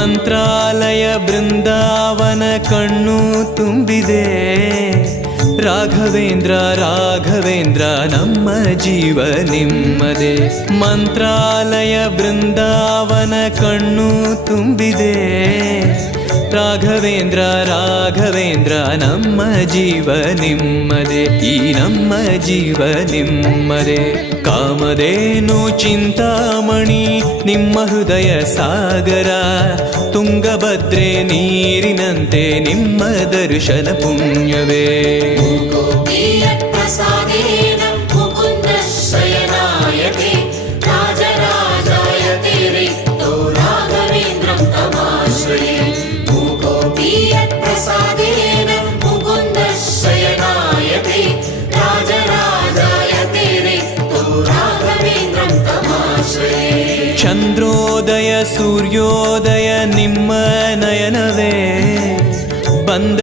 ಮಂತ್ರಾಲಯ ಬೃಂದಾವನ ಕಣ್ಣು ತುಂಬಿದೆ. ರಾಘವೇಂದ್ರ ರಾಘವೇಂದ್ರ ನಮ್ಮ ಜೀವ ನಿಮ್ಮದೇ. ಮಂತ್ರಾಲಯ ಬೃಂದಾವನ ಕಣ್ಣು ತುಂಬಿದೆ. ರಾಘವೇಂದ್ರ ರಾಘವೇಂದ್ರ ನಮ್ಮ ಜೀವ ನಿಮ್ಮದೇ. ಈ ನಮ್ಮ ಜೀವ ನಿಮ್ಮದೇ. ಕಾಮಧೇನು ಚಿಂತಾಮಣಿ ನಿಮ್ಮ ಹೃದಯ ಸಾಗರ. ತುಂಗಭದ್ರೆ ನೀರಿನಂತೆ ನಿಮ್ಮ ದರ್ಶನ ಪುಣ್ಯವೇ. ಚಂದ್ರೋದಯ ಸೂರ್ಯೋದಯ ನಿಮ್ಮ ನಯನವೇ. ಬಂದ